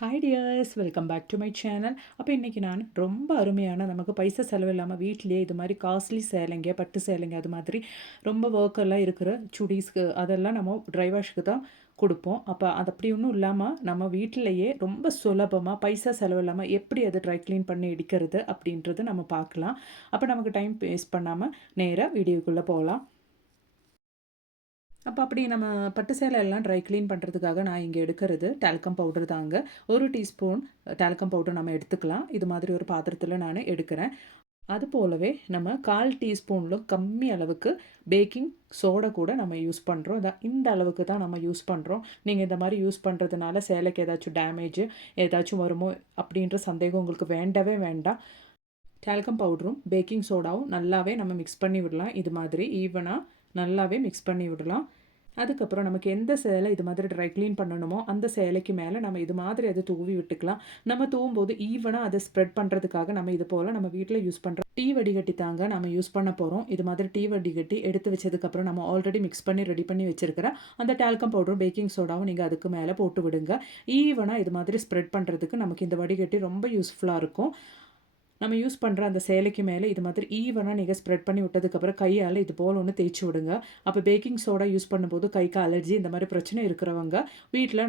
Hi dears, welcome back to my channel. அப்போ இன்றைக்கி நான் ரொம்ப அருமையான நமக்கு பைசா செலவு இல்லாமல் வீட்டிலேயே இது மாதிரி காஸ்ட்லி சேலைங்க, பட்டு சேலைங்க, அது மாதிரி ரொம்ப ஒர்க்கெல்லாம் இருக்கிற சுடிஸ்க்கு அதெல்லாம் நம்ம ட்ரை வாஷ்க்கு தான் கொடுப்போம். அப்போ அது அப்படி ஒன்றும் இல்லாமல் நம்ம வீட்டிலையே ரொம்ப சுலபமாக பைசா செலவு இல்லாமல் எப்படி அதை ட்ரை க்ளீன் பண்ணி எடுக்கிறது அப்படின்றது நம்ம பார்க்கலாம். அப்போ நமக்கு டைம் வேஸ்ட் பண்ணாமல் நேராக வீடியோக்குள்ளே போகலாம். அப்போ அப்படி நம்ம பட்டு சேலை எல்லாம் ட்ரை க்ளீன் பண்ணுறதுக்காக நான் இங்கே எடுக்கிறது டால்கம் பவுடர் தாங்க. 1 டீஸ்பூன் டால்கம் பவுடர் நம்ம எடுத்துக்கலாம். இது மாதிரி ஒரு பாத்திரத்தில் நான் எடுக்கிறேன். அது போலவே நம்ம 1/4 டீஸ்பூனிலும் கம்மி அளவுக்கு பேக்கிங் சோடா கூட நம்ம யூஸ் பண்ணுறோம். இந்த அளவுக்கு தான் நம்ம யூஸ் பண்ணுறோம். நீங்கள் இந்த மாதிரி யூஸ் பண்ணுறதுனால சேலைக்கு ஏதாச்சும் டேமேஜ் ஏதாச்சும் வருமோ அப்படின்ற சந்தேகம் உங்களுக்கு வேண்டவே வேண்டாம். டால்கம் பவுடரும் பேக்கிங் சோடாவும் நல்லாவே நம்ம மிக்ஸ் பண்ணி விடலாம். இது மாதிரி ஈவனாக நல்லாவே மிக்ஸ் பண்ணி விடலாம். அதுக்கப்புறம் நமக்கு எந்த சேலை இது மாதிரி ட்ரை க்ளீன் பண்ணணுமோ அந்த சேலைக்கு மேலே நம்ம இது மாதிரி அதை தூவி விட்டுக்கலாம். நம்ம தூவும்போது ஈவனாக அதை ஸ்ப்ரெட் பண்ணுறதுக்காக நம்ம இது போல் நம்ம வீட்டில் யூஸ் பண்ணுற டீ வடிகட்டி தாங்க நம்ம யூஸ் பண்ண போகிறோம். இது மாதிரி டீ வடிகட்டி எடுத்து வச்சதுக்கப்புறம் நம்ம ஆல்ரெடி மிக்ஸ் பண்ணி ரெடி பண்ணி வச்சுருக்கிற அந்த டால்கம் பவுடரும் பேக்கிங் சோடாவும் நீங்கள் அதுக்கு மேலே போட்டு விடுங்க. ஈவனாக இது மாதிரி ஸ்ப்ரெட் பண்ணுறதுக்கு நமக்கு இந்த வடிகட்டி ரொம்ப யூஸ்ஃபுல்லாக இருக்கும். நம்ம யூஸ் பண்ணுற அந்த சேலைக்கு மேலே இது மாதிரி ஈவனாக நீங்கள் ஸ்ப்ரெட் பண்ணி விட்டதுக்கப்புறம் கையால் இது போல் ஒன்று தேய்ச்சி விடுங்க. அப்போ பேக்கிங் சோடா யூஸ் பண்ணும்போது கைக்கு அலர்ஜி இந்த மாதிரி பிரச்சனை இருக்கிறவங்க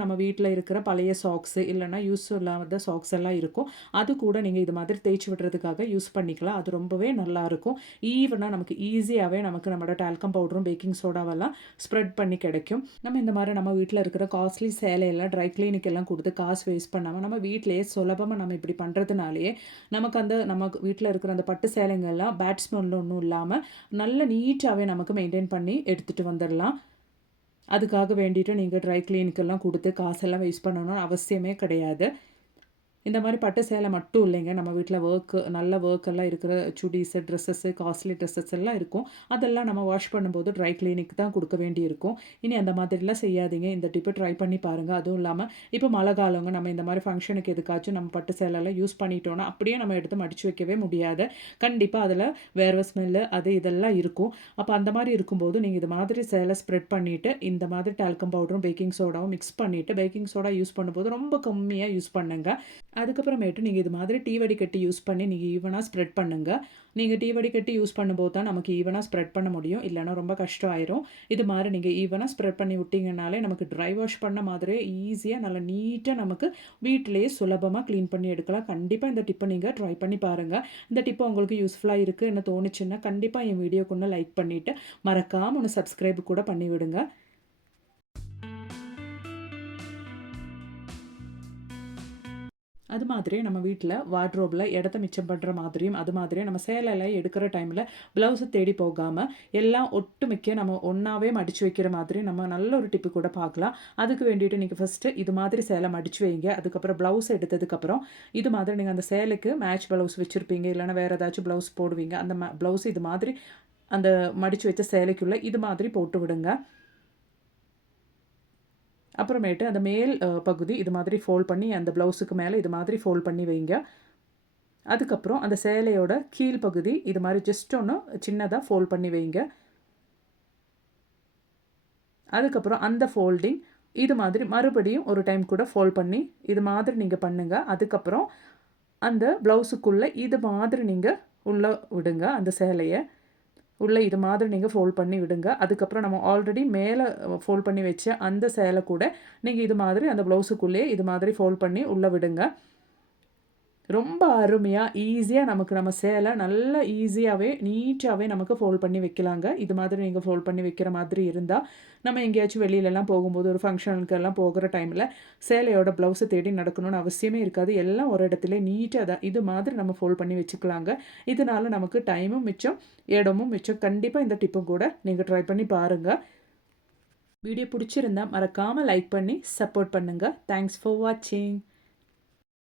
நம்ம வீட்டில் இருக்கிற பழைய சாக்ஸு இல்லைனா யூஸ் இல்லாத சாக்ஸ் எல்லாம் இருக்கும், அது கூட நீங்கள் இது மாதிரி தேய்ச்சி விடுறதுக்காக யூஸ் பண்ணிக்கலாம். அது ரொம்பவே நல்லாயிருக்கும். ஈவனாக நமக்கு ஈஸியாகவே நமக்கு நம்மளோட டால்கம் பவுடரும் பேக்கிங் சோடாவெல்லாம் ஸ்ப்ரெட் பண்ணி கிடைக்கும். நம்ம இந்த மாதிரி நம்ம வீட்டில் இருக்கிற காஸ்ட்லி சேலையெல்லாம் ட்ரை கிளீனுக்கெல்லாம் கொடுத்து காசு வேஸ்ட் பண்ணாமல் நம்ம வீட்டிலேயே சுலபமாக நம்ம இப்படி பண்ணுறதுனாலேயே நமக்கு அந்த நம்ம வீட்டில் இருக்கிற அந்த பட்டு சேலைங்கள்லாம் பேட் ஸ்மெல் ஒன்றும் இல்லாமல் நல்ல நீட்டாகவே நமக்கு மெயின்டைன் பண்ணி எடுத்துகிட்டு வந்துடலாம். அதுக்காக வேண்டிட்டு நீங்கள் ட்ரை கிளீனுக்கெல்லாம் கொடுத்து காசெல்லாம் வேஸ்ட் பண்ணணும்னு அவசியமே கிடையாது. இந்த மாதிரி பட்டு சேலை மட்டும் இல்லைங்க, நம்ம வீட்டில் நல்ல ஒர்க்கெல்லாம் இருக்கிற சுடிஸு, ட்ரெஸ்ஸஸ்ஸு, காஸ்ட்லி ட்ரெஸ்ஸஸ் எல்லாம் இருக்கும். அதெல்லாம் நம்ம வாஷ் பண்ணும்போது ட்ரை கிளீனிக் தான் கொடுக்க வேண்டியிருக்கும். இனி அந்த மாதிரிலாம் செய்யாதீங்க. இந்த டிப்பை ட்ரை பண்ணி பாருங்கள். அதுவும் இல்லாமல் இப்போ மழை காலங்க, நம்ம இந்த மாதிரி ஃபங்க்ஷனுக்கு எதுக்காச்சும் நம்ம பட்டு சேலைலாம் யூஸ் பண்ணிட்டோன்னா அப்படியே நம்ம எடுத்து மடித்து வைக்கவே முடியாது. கண்டிப்பாக அதில் வேர்வை ஸ்மெல்லு அது இதெல்லாம் இருக்கும். அப்போ அந்த மாதிரி இருக்கும்போது நீங்கள் இது மாதிரி சேலை ஸ்ப்ரெட் பண்ணிவிட்டு இந்த மாதிரி டால்கம் பவுடரும் பேக்கிங் சோடாவும் மிக்ஸ் பண்ணிவிட்டு பேக்கிங் சோடா யூஸ் பண்ணும்போது ரொம்ப கம்மியாக யூஸ் பண்ணுங்கள். அதுக்கப்புறமேட்டு நீங்கள் இது மாதிரி டீ வடிகட்டி யூஸ் பண்ணி நீங்கள் ஈவனாக ஸ்ப்ரெட் பண்ணுங்கள். நீங்கள் டீ வடிகட்டி யூஸ் பண்ணும்போது தான் நமக்கு ஈவனாக ஸ்ப்ரெட் பண்ண முடியும், இல்லைனா ரொம்ப கஷ்டம் ஆயிரும். இது மாதிரி நீங்கள் ஈவனாக ஸ்ப்ரெட் பண்ணி விட்டிங்கனாலே நமக்கு ட்ரை வாஷ் பண்ண மாதிரியே ஈஸியாக நல்லா நீட்டாக நமக்கு வீட்டிலேயே சுலபமாக க்ளீன் பண்ணி எடுக்கலாம். கண்டிப்பாக இந்த டிப்பை நீங்கள் ட்ரை பண்ணி பாருங்கள். இந்த டிப்பை உங்களுக்கு யூஸ்ஃபுல்லாக இருக்குது என்ன தோணுச்சுன்னா கண்டிப்பாக என் வீடியோக்கு ஒன்று லைக் பண்ணிவிட்டு மறக்காமல் ஒன்று சப்ஸ்கிரைப் கூட பண்ணிவிடுங்க. அது மாதிரியே நம்ம வீட்டில் வார்ட்ரோபில் இடத்த மிச்சம் பண்ணுற மாதிரியும் அது மாதிரியே நம்ம சேலையெல்லாம் எடுக்கிற டைமில் ப்ளவுஸு தேடி போகாமல் எல்லாம் ஒட்டுமிக்க நம்ம ஒன்றாவே மடித்து வைக்கிற மாதிரி நம்ம நல்ல ஒரு டிப்பு கூட பார்க்கலாம். அதுக்கு வேண்டிയിട്ട് நீங்கள் ஃபஸ்ட்டு இது மாதிரி சேலை மடித்து வைங்க. அதுக்கப்புறம் ப்ளவுஸ் எடுத்ததுக்கப்புறம் இது மாதிரி நீங்கள் அந்த சேலைக்கு மேட்ச் ப்ளவுஸ் வச்சுருப்பீங்க, இல்லைனா வேறு ஏதாச்சும் ப்ளவுஸ் போடுவீங்க. அந்த ப்ளவுஸ் இது மாதிரி அந்த மடித்து வச்ச சேலைக்குள்ளே இது மாதிரி போட்டு விடுங்க. அப்புறமேட்டு அந்த மேல் பகுதி இது மாதிரி ஃபோல்ட் பண்ணி அந்த ப்ளவுஸுக்கு மேலே இது மாதிரி ஃபோல்ட் பண்ணி வைங்க. அதுக்கப்புறம் அந்த சேலையோட கீழ் பகுதி இது மாதிரி ஜஸ்ட் ஒன்று சின்னதாக ஃபோல்ட் பண்ணி வைங்க. அதுக்கப்புறம் அந்த ஃபோல்டிங் இது மாதிரி மறுபடியும் ஒரு டைம் கூட ஃபோல்ட் பண்ணி இது மாதிரி நீங்கள் பண்ணுங்கள். அதுக்கப்புறம் அந்த ப்ளவுஸுக்குள்ளே இது மாதிரி நீங்கள் உள்ளே விடுங்க. அந்த சேலையை உள்ளே இது மாதிரி நீங்கள் ஃபோல்ட் பண்ணி விடுங்க. அதுக்கப்புறம் நம்ம ஆல்ரெடி மேலே ஃபோல்ட் பண்ணி வச்ச அந்த சேலை கூட நீங்கள் இது மாதிரி அந்த ப்ளவுஸுக்குள்ளேயே இது மாதிரி ஃபோல்ட் பண்ணி உள்ளே விடுங்க. ரொம்ப அருமையாக ஈஸியாக நமக்கு நம்ம சேலை நல்லா ஈஸியாகவே நீட்டாகவே நமக்கு ஃபோல்ட் பண்ணி வைக்கலாங்க. இது மாதிரி நீங்கள் ஃபோல்ட் பண்ணி வைக்கிற மாதிரி இருந்தால் நம்ம எங்கேயாச்சும் வெளியிலலாம் போகும்போது ஒரு ஃபங்க்ஷனுக்கெல்லாம் போகிற டைமில் சேலையோட ப்ளவுஸை தேடி நடக்கணும்னு அவசியமே இருக்காது. எல்லாம் ஒரு இடத்துல நீட்டாக தான் இது மாதிரி நம்ம ஃபோல்ட் பண்ணி வச்சுக்கலாங்க. இதனால் நமக்கு டைமும் மிச்சம், இடமும் மிச்சம். கண்டிப்பாக இந்த டிப்பும் கூட நீங்கள் ட்ரை பண்ணி பாருங்கள். வீடியோ பிடிச்சிருந்தா மறக்காமல் லைக் பண்ணி சப்போர்ட் பண்ணுங்கள். தேங்க்ஸ் ஃபார் வாட்சிங்.